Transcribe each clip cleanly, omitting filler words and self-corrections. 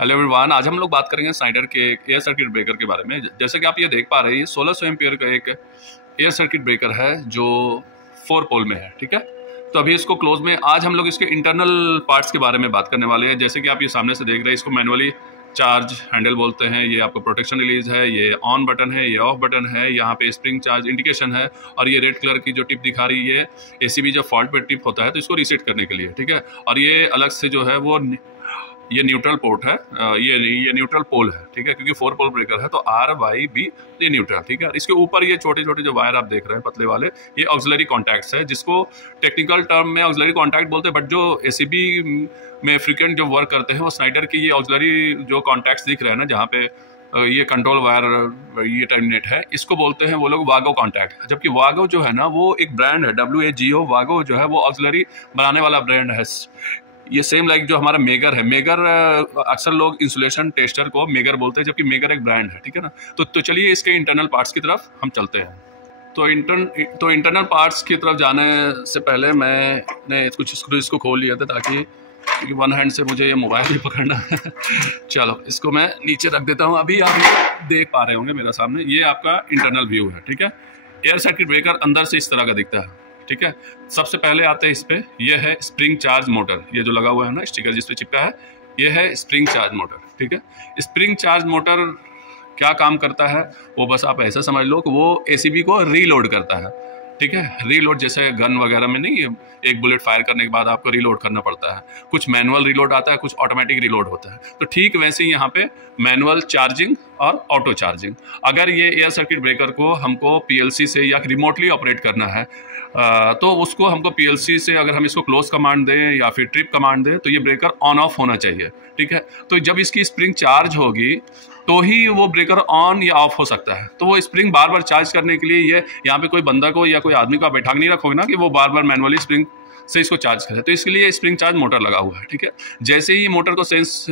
Hello everyone, आज हम लोग बात करेंगे स्नाइडर के एक एयर सर्किट ब्रेकर के बारे में। जैसे कि आप ये देख पा रहे हैं, 1600 एम्पियर का एक एयर सर्किट ब्रेकर है जो 4 पोल में है। ठीक है, तो अभी इसको क्लोज में आज हम लोग इसके इंटरनल पार्ट्स के बारे में बात करने वाले हैं। जैसे कि आप ये सामने से देख रहे हैं, इसको मैनुअली चार्ज हैंडल बोलते हैं। ये आपको प्रोटेक्शन रिलीज है, ये ऑन बटन है, ये ऑफ बटन है, यहाँ पे स्प्रिंग चार्ज इंडिकेशन है, और ये रेड कलर की जो टिप दिखा रही है एसीबी जब फॉल्ट पे टिप होता है तो इसको रीसेट करने के लिए। ठीक है, और ये अलग से जो है वो ये न्यूट्रल पोर्ट है, ये न्यूट्रल पोल है। ठीक है, क्योंकि 4 पोल ब्रेकर है तो आर वाई बी ये न्यूट्रल। ठीक है, इसके ऊपर ये छोटे छोटे जो वायर आप देख रहे हैं पतले वाले, ये ऑक्सिलरी कॉन्टैक्ट्स है, जिसको टेक्निकल टर्म में ऑक्सिलरी कॉन्टैक्ट बोलते हैं। बट जो एसीबी में फ्रीक्वेंट जो वर्क करते हैं वो स्नाइडर की ये ऑक्सिलरी जो कॉन्टैक्ट्स दिख रहे हैं ना, जहाँ पे ये कंट्रोल वायर ये टर्मिनेट है, इसको बोलते हैं वो लोग वागो कॉन्टैक्ट। जबकि वागो जो है ना वो एक ब्रांड है, WAGO। वागो जो है वो ऑक्सिलरी बनाने वाला ब्रांड है। ये सेम लाइक जो हमारा मेगर है, मेगर अक्सर लोग इंसुलेशन टेस्टर को मेगर बोलते हैं, जबकि मेगर एक ब्रांड है। ठीक है ना, तो चलिए इसके इंटरनल पार्ट्स की तरफ हम चलते हैं। तो इंटरनल पार्ट्स की तरफ जाने से पहले मैंने कुछ स्क्रूज को खोल लिया था, ताकि वन हैंड से मुझे ये मोबाइल ही पकड़ना है। चलो इसको मैं नीचे रख देता हूँ। अभी आप देख पा रहे होंगे मेरा सामने ये आपका इंटरनल व्यू है। ठीक है, एयर सर्किट ब्रेकर अंदर से इस तरह का दिखता है। ठीक है, सबसे पहले आते हैं इस पे, ये है स्प्रिंग चार्ज मोटर। ये जो लगा हुआ है ना स्टिकर जिस पे चिपका है, ये है स्प्रिंग चार्ज मोटर। ठीक है, स्प्रिंग चार्ज मोटर क्या काम करता है वो बस आप ऐसा समझ लो कि वो एसीबी को रीलोड करता है। ठीक है, रीलोड जैसे गन वगैरह में नहीं, एक बुलेट फायर करने के बाद आपको रीलोड करना पड़ता है। कुछ मैनुअल रीलोड आता है, कुछ ऑटोमेटिक रीलोड होता है। तो ठीक वैसे ही यहाँ पे मैनुअल चार्जिंग और ऑटो चार्जिंग। अगर ये एयर सर्किट ब्रेकर को हमको पीएलसी से या रिमोटली ऑपरेट करना है तो उसको हमको पीएलसी से अगर हम इसको क्लोज कमांड दें या फिर ट्रिप कमांड दें तो ये ब्रेकर ऑन ऑफ होना चाहिए। ठीक है, तो जब इसकी स्प्रिंग चार्ज होगी तो ही वो ब्रेकर ऑन या ऑफ हो सकता है। तो वो स्प्रिंग बार बार चार्ज करने के लिए ये यहाँ पे कोई बंदा को या कोई आदमी को आप बैठा नहीं रखोगे ना कि वो बार बार मैनुअली स्प्रिंग से इसको चार्ज करे। तो इसके लिए स्प्रिंग चार्ज मोटर लगा हुआ है। ठीक है, जैसे ही मोटर को सेंस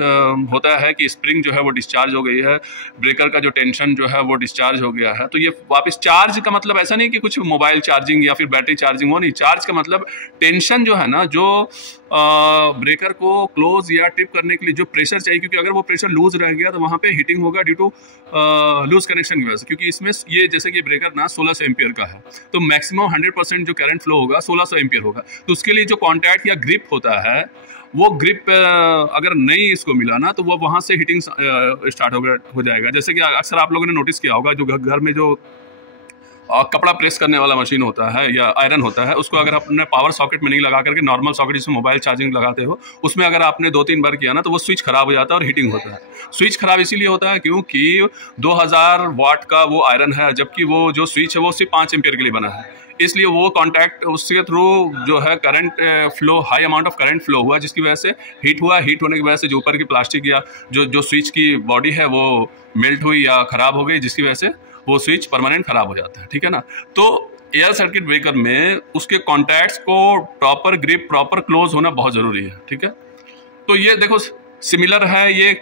होता है कि स्प्रिंग जो है वो डिस्चार्ज हो गई है, ब्रेकर का जो टेंशन जो है वो डिस्चार्ज हो गया है, तो ये वापस चार्ज का मतलब ऐसा नहीं कि कुछ मोबाइल चार्जिंग या फिर बैटरी चार्जिंग हो, नहीं। चार्ज का मतलब टेंशन जो है ना, जो ब्रेकर को क्लोज या ट्रिप करने के लिए जो प्रेशर चाहिए, क्योंकि अगर वो प्रेशर लूज रह गया तो वहाँ पे हीटिंग होगा ड्यू टू लूज कनेक्शन की वजह से। क्योंकि इसमें ये जैसे कि ब्रेकर ना 1600 एम्पियर का है, तो मैक्सिमम 100% जो करंट फ्लो होगा 1600 एम्पियर होगा। तो उसके लिए जो कॉन्टैक्ट या ग्रिप होता है, वो ग्रिप अगर नहीं इसको मिला ना तो वो वहाँ से हीटिंग स्टार्ट हो जाएगा। जैसे कि अक्सर आप लोगों ने नोटिस किया होगा, जो घर में जो कपड़ा प्रेस करने वाला मशीन होता है या आयरन होता है, उसको अगर आपने पावर सॉकेट में नहीं लगा करके नॉर्मल सॉकेट जिसमें मोबाइल चार्जिंग लगाते हो, उसमें अगर आपने 2-3 बार किया ना तो वो स्विच खराब हो जाता है और हीटिंग होता है। स्विच खराब इसीलिए होता है क्योंकि 2000 वाट का वो आयरन है, जबकि वो जो स्विच है वो सिर्फ 5 एम्पियर के लिए बना है। इसलिए वो कॉन्टैक्ट उसके थ्रू जो है current flow, high amount of current flow हुआ, जिसकी वजह से हीट हुआ। हीट होने की वजह से जो ऊपर की प्लास्टिक या जो स्विच की बॉडी है वो मेल्ट हुई या खराब हो गई, जिसकी वजह से वो स्विच परमानेंट खराब हो जाता है। ठीक है ना, तो एयर सर्किट ब्रेकर में उसके कॉन्टैक्ट्स को प्रॉपर ग्रिप, प्रॉपर क्लोज होना बहुत ज़रूरी है। ठीक है, तो ये देखो सिमिलर है ये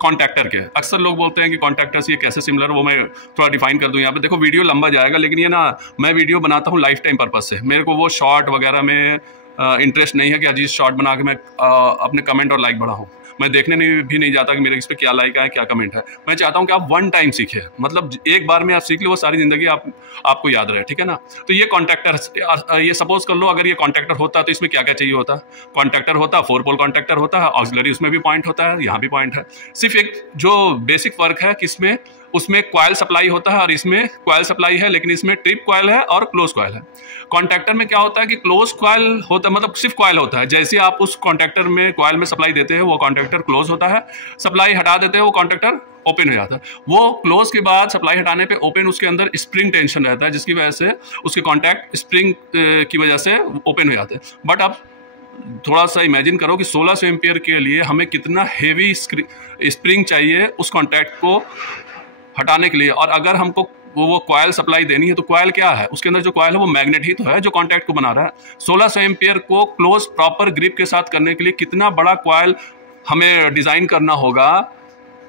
कॉन्टैक्टर के। अक्सर लोग बोलते हैं कि कॉन्टैक्टर्स ये कैसे सिमिलर, वो मैं थोड़ा डिफाइन कर दूं यहाँ पे। देखो वीडियो लंबा जाएगा, लेकिन ये ना मैं वीडियो बनाता हूँ लाइफ टाइम पर्पज से। मेरे को वो शॉर्ट वगैरह में इंटरेस्ट नहीं है कि अजीज शॉर्ट बना के मैं अपने कमेंट और लाइक बढ़ाऊँ। मैं देखने भी नहीं जाता कि मेरे इस पर क्या लाइक है क्या कमेंट है। मैं चाहता हूँ कि आप वन टाइम सीखें, मतलब एक बार में आप सीख लो, वो सारी जिंदगी आपको याद रहे। ठीक है ना, तो ये कॉन्टैक्टर, ये सपोज कर लो अगर ये कॉन्टैक्टर होता तो इसमें क्या क्या चाहिए होता। कॉन्टैक्टर होता, 4 पोल कॉन्टैक्टर होता है, ऑक्सिलरी उसमें भी पॉइंट होता है, यहाँ भी पॉइंट है। सिर्फ एक जो बेसिक वर्क है किसमें, उसमें कॉइल सप्लाई होता है और इसमें कॉइल सप्लाई है, लेकिन इसमें ट्रिप कॉइल है और क्लोज कॉइल है। कॉन्टैक्टर में क्या होता है कि क्लोज कॉइल होता है, मतलब सिर्फ कॉइल होता है। जैसे आप उस कॉन्टैक्टर में कॉइल में सप्लाई देते हैं वो कॉन्टैक्टर क्लोज होता है, सप्लाई हटा देते हैं वो कॉन्टैक्टर ओपन हो जाता है। वो क्लोज के बाद सप्लाई हटाने पे ओपन, उसके अंदर स्प्रिंग टेंशन रहता है, जिसकी वजह से उसके कॉन्टैक्ट स्प्रिंग की वजह से ओपन हो जाते हैं। बट अब थोड़ा सा इमेजिन करो कि 1600 एम्पियर के लिए हमें कितना हेवी स्प्रिंग चाहिए उस कॉन्टैक्ट को हटाने के लिए। और अगर हमको वो कॉइल सप्लाई देनी है तो कॉइल क्या है, उसके अंदर जो कॉइल है वो मैग्नेट ही तो है जो कॉन्टैक्ट को बना रहा है। 1600 एम्पियर को क्लोज प्रॉपर ग्रिप के साथ करने के लिए कितना बड़ा कॉइल हमें डिजाइन करना होगा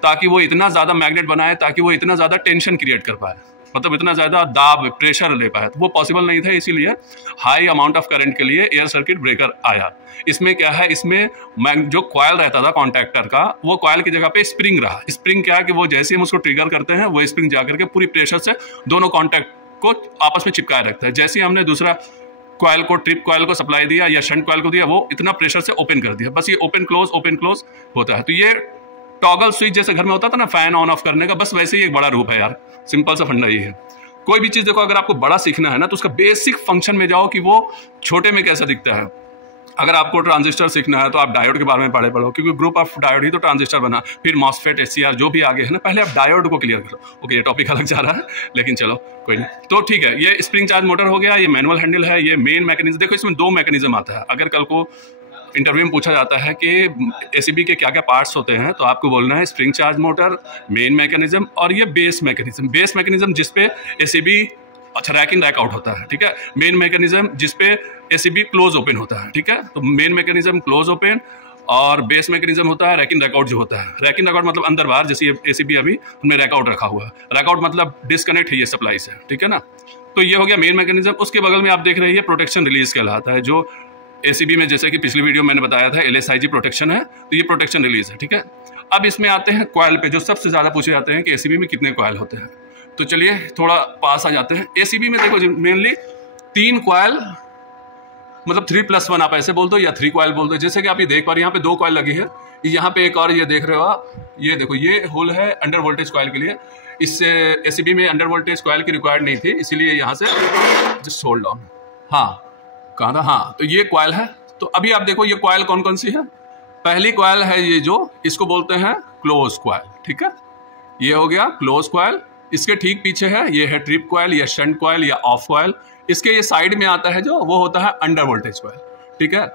ताकि वो इतना ज्यादा मैग्नेट बनाए, ताकि वो इतना ज्यादा टेंशन क्रिएट कर पाए। मतलब इतना ज़्यादा दाब प्रेशर ले पाए, तो वो पॉसिबल नहीं था, इसीलिए हाई अमाउंट ऑफ करंट के लिए एयर सर्किट ब्रेकर आया। इसमें क्या है, इसमें जो कॉयल रहता था कॉन्टैक्टर का, वो कॉयल की जगह पे स्प्रिंग रहा। स्प्रिंग क्या है कि वो जैसे हम उसको ट्रिगर करते हैं वो स्प्रिंग जाकर के पूरी प्रेशर से दोनों कॉन्टैक्ट को आपस में चिपकाए रखता है। जैसे ही हमने दूसरा कॉयल को, ट्रिप कॉयल को सप्लाई दिया या शंट कॉयल को दिया, वो इतना प्रेशर से ओपन कर दिया, बस ये ओपन क्लोज होता है। तो ये टॉगल स्विच जैसे घर में होता था ना फैन ऑन ऑफ करने का, बस वैसे ही एक बड़ा रूप है यार। सिंपल सा फंडा ये है। कोई भी चीज़ देखो, अगर आपको बड़ा सीखना है ना तो उसका बेसिक फंक्शन में जाओ कि वो छोटे में कैसा दिखता है। अगर आपको ट्रांजिस्टर सीखना है तो आप डायोड के बारे में पढ़ो, क्योंकि ग्रुप ऑफ डायोड ही तो ट्रांजिस्टर बना, फिर मॉसफेट, एचसीआर जो भी आगे है ना, पहले आप डायोड को क्लियर करो। ओके, ये टॉपिक अलग जा रहा है, लेकिन चलो कोई नहीं। तो ठीक है, ये स्प्रिंग चार्ज मोटर हो गया, ये मैनुअल हैंडल है, ये मेन मैकेनिज्म। देखो इसमें 2 मैकेनिज्म आता है। अगर कल को इंटरव्यू में पूछा जाता है कि एसीबी के क्या क्या पार्ट्स होते हैं, तो आपको बोलना है spring charge motor, main mechanism और ये बेस मैकेनिज्म। बेस मैकेनिज्म जिसपे एसीबी रैक इन रैक आउट होता है, ठीक है। मेन मैकेनिज्म जिसपे एसीबी क्लोज ओपन होता है, ठीक है। तो मेन मैकेनिज्म क्लोज ओपन और बेस मैकेनिज्म होता है रैक इन रैक आउट जो होता है। रैक इन रैक आउट मतलब अंदर बाहर, जैसे एसीबी अभी उनमें रैक आउट रखा हुआ है। रैक आउट मतलब डिस्कनेक्ट है ये सप्लाई से, ठीक है ना। तो ये हो गया मेन मैकेनिज्म। उसके बगल में आप देख रहे हैं प्रोटेक्शन रिलीज कहलाता है, जो एसीबी में जैसे कि पिछली वीडियो मैंने बताया था LSIG प्रोटेक्शन है, तो ये प्रोटेक्शन रिलीज है, ठीक है। अब इसमें आते हैं कॉयल पे, जो सबसे ज़्यादा पूछे जाते हैं कि एसीबी में कितने कॉयल होते हैं। तो चलिए थोड़ा पास आ जाते हैं। एसीबी में देखो मेनली 3 कॉयल, मतलब 3+1 आप ऐसे बोल दो या 3 कॉयल बोल दो। जैसे कि आप ये देख पा रहे हैं, यहाँ पे 2 कॉयल लगी है, यहाँ पे एक और ये देख रहे हो आप, ये देखो ये होल है अंडर वोल्टेज कॉयल के लिए। इससे एसीबी में अंडर वोल्टेज कॉयल की रिक्वायर्ड नहीं थी, इसीलिए यहाँ से जस्ट होल्ड डाउन। हाँ, कहाँ था, हाँ, तो ये कॉयल है। तो अभी आप देखो ये कॉयल कौन कौन सी है। पहली कॉयल है ये, जो इसको बोलते हैं क्लोज कॉयल, ठीक है। ये हो गया क्लोज कॉयल। इसके ठीक पीछे है, ये है ट्रिप कॉयल या शंट कॉयल या ऑफ कॉयल। इसके ये साइड में आता है जो, वो होता है अंडर वोल्टेज कॉयल, ठीक है।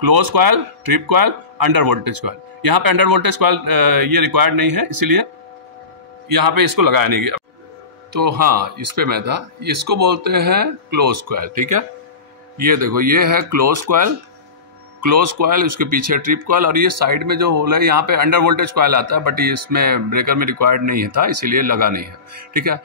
Close coil, trip coil, under voltage coil. यहाँ पे अंडर वोल्टेज कॉयल ये रिक्वायर्ड नहीं है, इसलिए यहाँ पे इसको लगाया नहीं गया। तो हाँ, इस पे मैं था, इसको बोलते हैं क्लोज कॉयल, ठीक है। ये देखो ये है क्लोज कॉयल, क्लोज कॉयल, उसके पीछे ट्रिप कॉयल, और ये साइड में जो होल है यहाँ पे अंडर वोल्टेज कॉयल आता है, बट ये इसमें ब्रेकर में रिक्वायर्ड नहीं था, इसीलिए लगा नहीं है, ठीक है।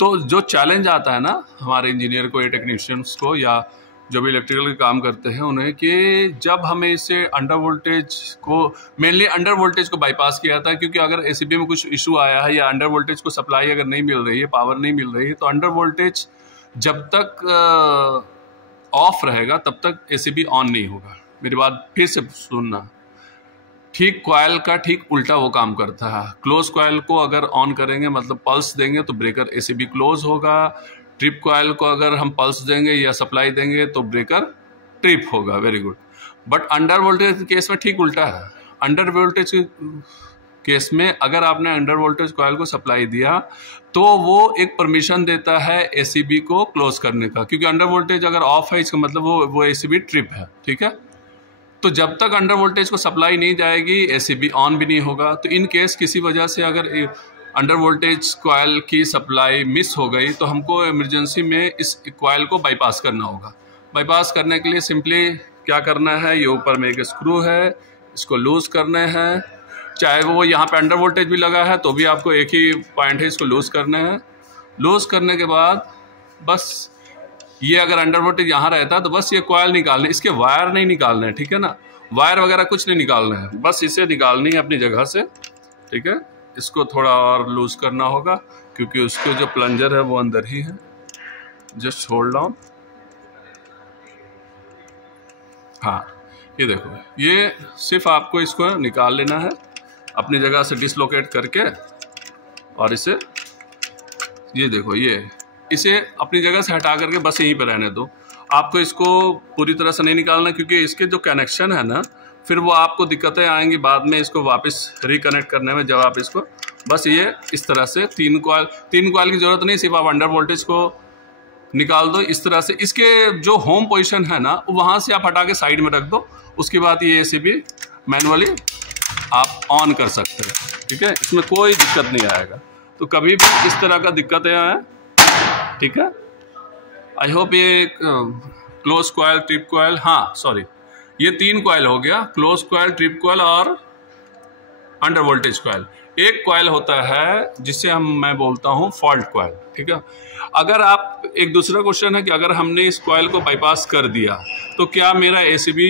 तो जो चैलेंज आता है ना हमारे इंजीनियर को या टेक्नीशियंस को या जो भी इलेक्ट्रिकल के काम करते हैं उन्हें, कि जब हमें इसे अंडर वोल्टेज को, मेनली अंडर वोल्टेज को बाईपास किया था, क्योंकि अगर एसीबी में कुछ इशू आया है या अंडर वोल्टेज को सप्लाई अगर नहीं मिल रही है, पावर नहीं मिल रही है, तो अंडर वोल्टेज जब तक ऑफ रहेगा तब तक एसीबी ऑन नहीं होगा। मेरी बात फिर से सुनना, ठीक कॉयल का ठीक उल्टा वो काम करता है। क्लोज कॉयल को अगर ऑन करेंगे, मतलब पल्स देंगे, तो ब्रेकर एसीबी क्लोज होगा। ट्रिप कॉयल को अगर हम पल्स देंगे या सप्लाई देंगे तो ब्रेकर ट्रिप होगा। Very good. But under voltage case में ठीक उल्टा है। अंडर वोल्टेज केस में अगर आपने अंडर वोल्टेज कॉयल को सप्लाई दिया तो वो एक परमिशन देता है एसीबी को क्लोज करने का, क्योंकि अंडर वोल्टेज अगर ऑफ है इसका मतलब वो एसीबी ट्रिप है, ठीक है। तो जब तक अंडर वोल्टेज को सप्लाई नहीं जाएगी एसीबी ऑन भी नहीं होगा। तो इन केस किसी वजह से अगर अंडर वोल्टेज कॉयल की सप्लाई मिस हो गई तो हमको इमरजेंसी में इस कॉयल को बाईपास करना होगा। बाईपास करने के लिए सिंपली क्या करना है, ये ऊपर में एक स्क्रू है, इसको लूज करना है। चाहे वो यहाँ पे अंडर वोल्टेज भी लगा है तो भी आपको एक ही पॉइंट है, इसको लूज करना है। लूज करने के बाद बस ये अगर अंडर वोल्टेज यहाँ रहता तो बस ये कॉयल निकालना है, इसके वायर नहीं निकालना है, ठीक है ना। वायर वगैरह कुछ नहीं निकालना है, बस इसे निकालनी है अपनी जगह से, ठीक है। इसको थोड़ा और लूज करना होगा क्योंकि उसके जो प्लंजर है वो अंदर ही है। Just hold down. हाँ, ये देखो, ये सिर्फ आपको इसको निकाल लेना है अपनी जगह से डिसलोकेट करके, और इसे ये देखो, ये इसे अपनी जगह से हटा करके बस यहीं पर रहने दो। आपको इसको पूरी तरह से नहीं निकालना, क्योंकि इसके जो कनेक्शन है ना, फिर वो आपको दिक्कतें आएंगी बाद में इसको वापस रिकनेक्ट करने में। जब आप इसको बस ये इस तरह से 3 कॉयल की ज़रूरत नहीं, सिर्फ आप अंडर वोल्टेज को निकाल दो इस तरह से। इसके जो होम पोजीशन है ना, वहाँ से आप हटा के साइड में रख दो। उसके बाद ये एसीबी मैनुअली आप ऑन कर सकते हैं, ठीक है। इसमें कोई दिक्कत नहीं आएगा। तो कभी भी इस तरह का दिक्कतें आए, ठीक है। आई होप ये क्लोज कॉयल, ट्रिप कॉयल, हाँ सॉरी, ये 3 कॉयल हो गया, क्लोज कॉयल, ट्रिप कॉयल और अंडर वोल्टेज कॉइल। एक कॉइल होता है जिसे मैं बोलता हूँ फॉल्ट कॉइल, ठीक है। अगर आप, एक दूसरा क्वेश्चन है कि अगर हमने इस कॉइल को बाईपास कर दिया तो क्या मेरा एसीबी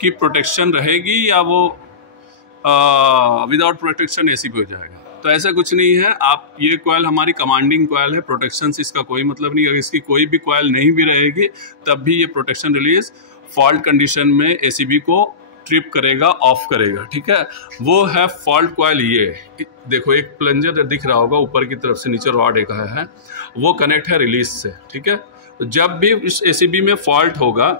की प्रोटेक्शन रहेगी या वो विदाउट प्रोटेक्शन एसीबी हो जाएगा? तो ऐसा कुछ नहीं है। आप, ये कॉइल हमारी कमांडिंग कॉइल है, प्रोटेक्शन से इसका कोई मतलब नहीं। अगर इसकी कोई भी कॉइल नहीं भी रहेगी तब भी ये प्रोटेक्शन रिलीज फॉल्ट कंडीशन में एसीबी को ट्रिप करेगा, ऑफ करेगा, ठीक है। वो है फॉल्ट कॉइल। ये देखो एक प्लंजर दिख रहा होगा ऊपर की तरफ से, नीचे रॉड एक है, वो कनेक्ट है रिलीज से, ठीक है। तो जब भी इस एसीबी में फॉल्ट होगा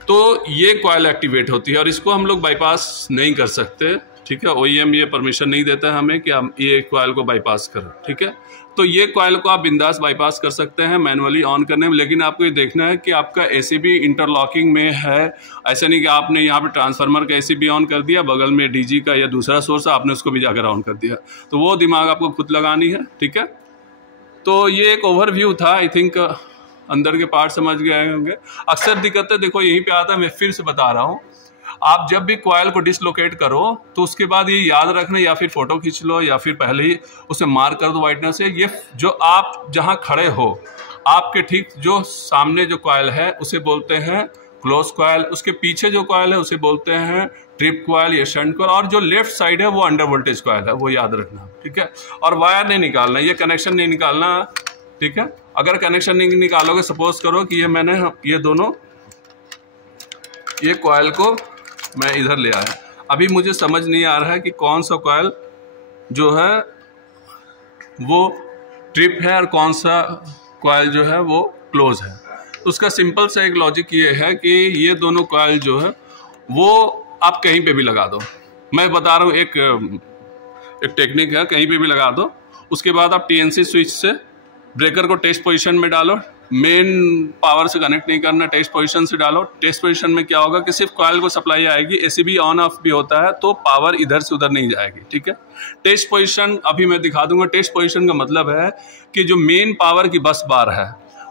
तो ये कॉइल एक्टिवेट होती है और इसको हम लोग बाईपास नहीं कर सकते, ठीक है। ओईएम ये परमिशन नहीं देता है हमें कि हम ये कॉइल को बाईपास करें, ठीक है। तो ये कॉइल को आप बिंदास बाईपास कर सकते हैं मैनुअली ऑन करने में, लेकिन आपको ये देखना है कि आपका एसीबी इंटरलॉकिंग में है। ऐसा नहीं कि आपने यहाँ पे ट्रांसफार्मर का एसीबी ऑन कर दिया, बगल में डीजी का या दूसरा सोर्स है, आपने उसको भी जाकर ऑन कर दिया, तो वो दिमाग आपको खुद लगानी है, ठीक है। तो ये एक ओवरव्यू था, आई थिंक अंदर के पार्ट समझ गए होंगे। अक्सर दिक्कतें देखो यहीं पे आता है, मैं फिर से बता रहा हूँ। आप जब भी कॉइल को डिसलोकेट करो तो उसके बाद ये याद रखना, या फिर फोटो खींच लो या फिर पहले ही उसे मार्क कर दो व्हाइटनर से। ये जो आप जहां खड़े हो, आपके ठीक जो सामने जो कॉइल है उसे बोलते हैं क्लोज कॉइल, उसके पीछे जो कॉइल है उसे बोलते हैं ट्रिप कॉइल या शंट कॉइल, और जो लेफ्ट साइड है वो अंडर वोल्टेज कॉइल है, वो याद रखना, ठीक है। और वायर नहीं निकालना, ये कनेक्शन नहीं निकालना, ठीक है। अगर कनेक्शन नहीं निकालोगे, सपोज करो कि ये मैंने ये दोनों, ये कॉइल को मैं इधर ले आया, अभी मुझे समझ नहीं आ रहा है कि कौन सा कॉइल जो है वो ट्रिप है और कौन सा कॉइल जो है वो क्लोज है। तो उसका सिंपल सा एक लॉजिक ये है कि ये दोनों कॉइल जो है वो आप कहीं पे भी लगा दो। मैं बता रहा हूँ एक टेक्निक है, कहीं पे भी लगा दो। उसके बाद आप टीएनसी स्विच से ब्रेकर को टेस्ट पोजीशन में डालो, मेन पावर से कनेक्ट नहीं करना, टेस्ट पोजीशन से डालो। टेस्ट पोजीशन में क्या होगा कि सिर्फ कॉइल को सप्लाई आएगी, एसीबी ऑन ऑफ भी होता है तो पावर इधर से उधर नहीं जाएगी, ठीक है। टेस्ट पोजीशन अभी मैं दिखा दूंगा। टेस्ट पोजीशन का मतलब है कि जो मेन पावर की बस बार है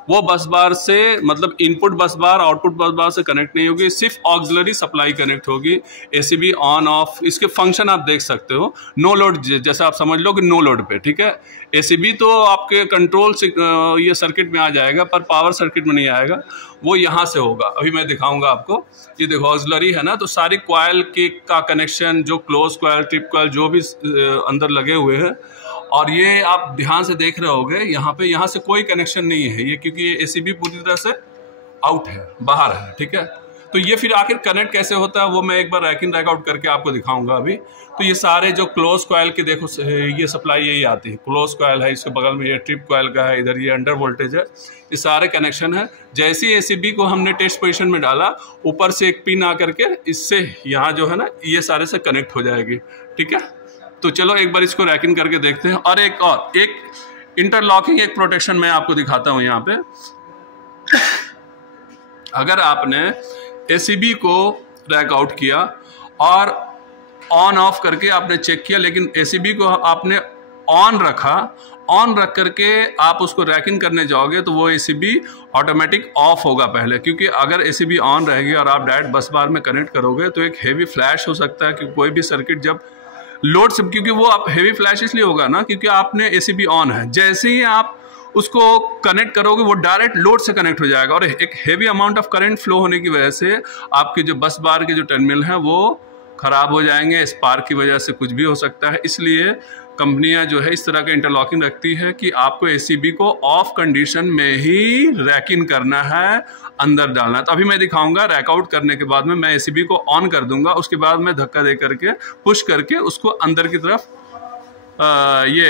वो बस बार से, मतलब इनपुट बस बार आउटपुट बस बार से कनेक्ट नहीं होगी, सिर्फ ऑक्सिलरी सप्लाई कनेक्ट होगी। एसीबी ऑन ऑफ, इसके फंक्शन आप देख सकते हो। नो लोड, जैसा आप समझ लो कि नो लोड पे, ठीक है। एसीबी तो आपके कंट्रोल से ये सर्किट में आ जाएगा, पर पावर सर्किट में नहीं आएगा, वो यहाँ से होगा। अभी मैं दिखाऊंगा आपको। ये देखो ऑक्सिलरी है ना, तो सारी कॉइल का कनेक्शन, जो क्लोज कॉइल, ट्रिप कॉइल, जो भी अंदर लगे हुए हैं, और ये आप ध्यान से देख रहे होगे यहाँ से कोई कनेक्शन नहीं है ये, क्योंकि ये एसीबी पूरी तरह से आउट है, बाहर है, ठीक है। तो ये फिर आखिर कनेक्ट कैसे होता है वो मैं एक बार रैक इन रैक आउट करके आपको दिखाऊंगा अभी। तो ये सारे जो क्लोज कॉइल के देखो, ये सप्लाई यही आती है, क्लोज कॉइल है, इसके बगल में ये ट्रिप कॉइल का है, इधर ये अंडर वोल्टेज है, ये सारे कनेक्शन है। जैसे ही एसीबी को हमने टेस्ट पोजीशन में डाला, ऊपर से एक पिन आकर के इससे यहाँ जो है ना, ये सारे से कनेक्ट हो जाएगी, ठीक है। तो चलो एक बार इसको रैक इन करके देखते हैं। और एक इंटरलॉकिंग, एक प्रोटेक्शन मैं आपको दिखाता हूं यहाँ पे। अगर आपने एसीबी को रैक आउट किया और ऑन ऑफ करके आपने चेक किया, लेकिन एसीबी को आपने ऑन रखा, ऑन रख करके आप उसको रैक इन करने जाओगे तो वो एसीबी ऑटोमेटिक ऑफ होगा पहले, क्योंकि अगर एसीबी ऑन रहेगी और आप डायरेक्ट बस बार में कनेक्ट करोगे तो एक हेवी फ्लैश हो सकता है। कि कोई भी सर्किट जब लोड से, क्योंकि वो आप हेवी फ्लैश इसलिए होगा ना क्योंकि आपने एसीबी ऑन है, जैसे ही आप उसको कनेक्ट करोगे वो डायरेक्ट लोड से कनेक्ट हो जाएगा, और एक heavy amount of current flow होने की वजह से आपके जो बस बार के जो टर्मिनल हैं वो खराब हो जाएंगे। स्पार्क की वजह से कुछ भी हो सकता है। इसलिए कंपनियां जो है इस तरह का इंटरलॉकिंग रखती है कि आपको एसीबी को ऑफ कंडीशन में ही रैक इन करना है, अंदर डालना है। तो अभी मैं दिखाऊंगा, रैक आउट करने के बाद में मैं एसीबी को ऑन कर दूंगा, उसके बाद मैं धक्का दे करके पुश करके उसको अंदर की तरफ ये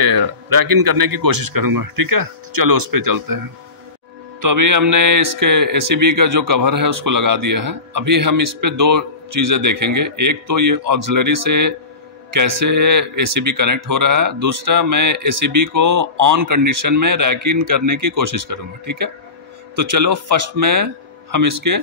रैक इन करने की कोशिश करूंगा, ठीक है। तो चलो उस पर चलते हैं। तो अभी हमने इसके एसीबी का जो कवर है उसको लगा दिया है। अभी हम इस पे दो चीज़ें देखेंगे। एक तो ये ऑक्सिलरी से कैसे एसीबी कनेक्ट हो रहा है, दूसरा मैं एसीबी को ऑन कंडीशन में रैक इन करने की कोशिश करूँगा, ठीक है। तो चलो फर्स्ट में हम इसके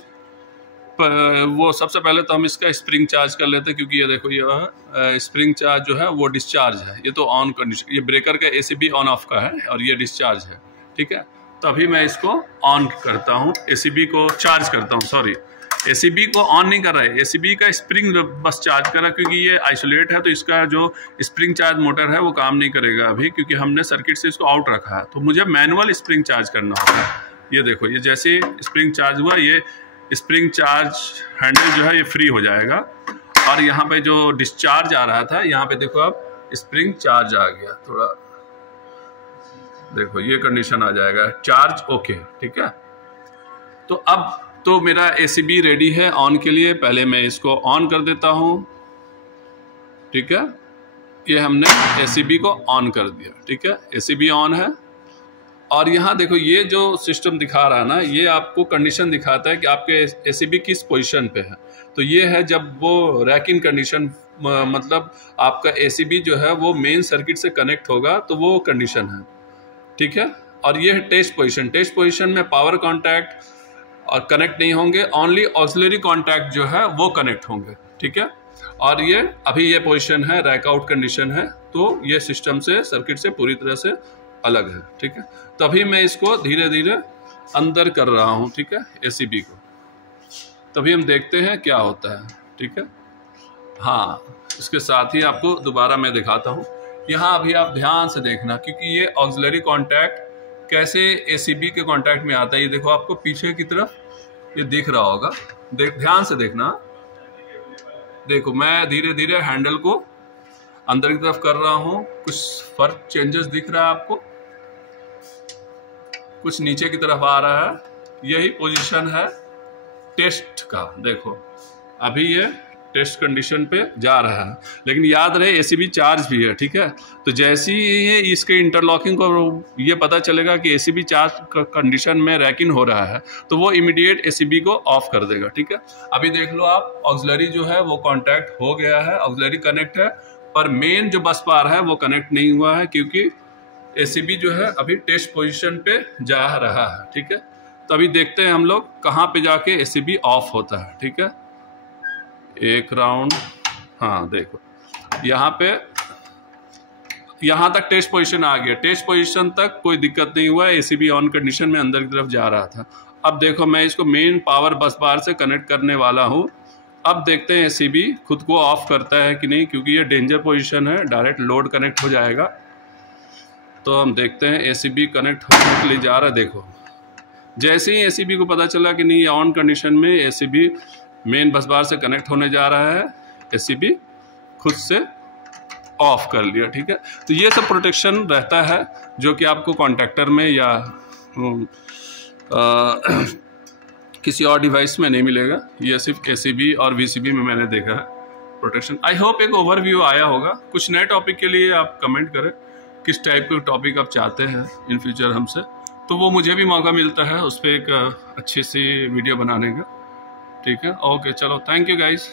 वो सबसे पहले तो हम इसका स्प्रिंग चार्ज कर लेते हैं, क्योंकि ये देखो ये स्प्रिंग चार्ज जो है वो डिस्चार्ज है, ये तो ऑन कंडीशन, ये ब्रेकर का एसीबी ऑन ऑफ का है और ये डिस्चार्ज है, ठीक है। तो अभी मैं इसको ऑन करता हूँ, एसीबी को चार्ज करता हूँ, सॉरी एसीबी को ऑन नहीं कर रहा है, एसीबी का स्प्रिंग बस चार्ज कर रहा है, क्योंकि ये आइसोलेट है तो इसका जो स्प्रिंग चार्ज मोटर है वो काम नहीं करेगा अभी, क्योंकि हमने सर्किट से इसको आउट रखा है। तो मुझे मैनुअल स्प्रिंग चार्ज करना होगा। ये देखो, ये जैसे स्प्रिंग चार्ज हुआ, ये स्प्रिंग चार्ज हैंडल जो है ये फ्री हो जाएगा, और यहाँ पे जो डिस्चार्ज आ रहा था, यहाँ पे देखो अब स्प्रिंग चार्ज आ गया। थोड़ा देखो, ये कंडीशन आ जाएगा, चार्ज ओके, ठीक है। तो अब तो मेरा एसीबी रेडी है ऑन के लिए। पहले मैं इसको ऑन कर देता हूँ, ठीक है। ये हमने एसीबी को ऑन कर दिया, ठीक है, एसीबी ऑन है। और यहाँ देखो, ये जो सिस्टम दिखा रहा है ना, ये आपको कंडीशन दिखाता है कि आपके एसीबी किस पोजीशन पे है। तो ये है जब वो रैकिंग कंडीशन, मतलब आपका एसीबी जो है वो मेन सर्किट से कनेक्ट होगा, तो वो कंडीशन है, ठीक है। और ये है टेस्ट पोजीशन। टेस्ट पोजीशन में पावर कॉन्टैक्ट और कनेक्ट नहीं होंगे, ओनली ऑक्सिलरी कॉन्टैक्ट जो है वो कनेक्ट होंगे, ठीक है। और ये अभी ये पोजीशन है, रैक आउट कंडीशन है, तो ये सिस्टम से, सर्किट से पूरी तरह से अलग है, ठीक है। तभी मैं इसको धीरे धीरे अंदर कर रहा हूँ, ठीक है, एसीबी को। तभी हम देखते हैं क्या होता है, ठीक है। हाँ, इसके साथ ही आपको दोबारा मैं दिखाता हूँ। यहाँ अभी आप ध्यान से देखना, क्योंकि ये ऑक्सिलरी कॉन्टैक्ट कैसे एसीबी के कांटेक्ट में आता है। ये देखो, आपको पीछे की तरफ ये दिख रहा होगा, ध्यान से देखना। देखो, मैं धीरे धीरे हैंडल को अंदर की तरफ कर रहा हूँ। कुछ फर्क चेंजेस दिख रहा है आपको, कुछ नीचे की तरफ आ रहा है। यही पोजीशन है टेस्ट का। देखो, अभी ये टेस्ट कंडीशन पे जा रहा है, लेकिन याद रहे एसीबी चार्ज भी है, ठीक है। तो जैसे ही इसके इंटरलॉकिंग को ये पता चलेगा कि एसीबी चार्ज कंडीशन में रैकिंग हो रहा है, तो वो इमीडिएट एसीबी को ऑफ कर देगा, ठीक है। अभी देख लो आप, ऑक्सिलरी जो है वो कॉन्टैक्ट हो गया है, ऑक्सिलरी कनेक्ट है, पर मेन जो बस बार है वो कनेक्ट नहीं हुआ है, क्योंकि एसीबी जो है अभी टेस्ट पोजिशन पे जा रहा है, ठीक है। तो अभी देखते हैं हम लोग कहाँ पे जाके एसीबी ऑफ होता है, ठीक है। एक राउंड, हाँ देखो, यहाँ पे, यहाँ तक टेस्ट पोजीशन आ गया। टेस्ट पोजीशन तक कोई दिक्कत नहीं हुआ, एसीबी ऑन कंडीशन में अंदर की तरफ जा रहा था। अब देखो, मैं इसको मेन पावर बस बार से कनेक्ट करने वाला हूँ। अब देखते हैं एसीबी खुद को ऑफ करता है कि नहीं, क्योंकि ये डेंजर पोजीशन है, डायरेक्ट लोड कनेक्ट हो जाएगा। तो हम देखते हैं, एसीबी कनेक्ट होने के लिए जा रहा है। देखो, जैसे ही एसीबी को पता चला कि नहीं, ये ऑन कंडीशन में एसीबी मेन बस बार से कनेक्ट होने जा रहा है, एसीबी खुद से ऑफ कर लिया, ठीक है। तो ये सब प्रोटेक्शन रहता है जो कि आपको कॉन्टैक्टर में या किसी और डिवाइस में नहीं मिलेगा। ये सिर्फ एसीबी और वीसीबी में मैंने देखा है प्रोटेक्शन। आई होप एक ओवरव्यू आया होगा। कुछ नए टॉपिक के लिए आप कमेंट करें, किस टाइप के टॉपिक आप चाहते हैं इन फ्यूचर हमसे, तो वो मुझे भी मौका मिलता है उस पर एक अच्छी सी वीडियो बनाने का, ठीक है। ओके, चलो, थैंक यू गाइस।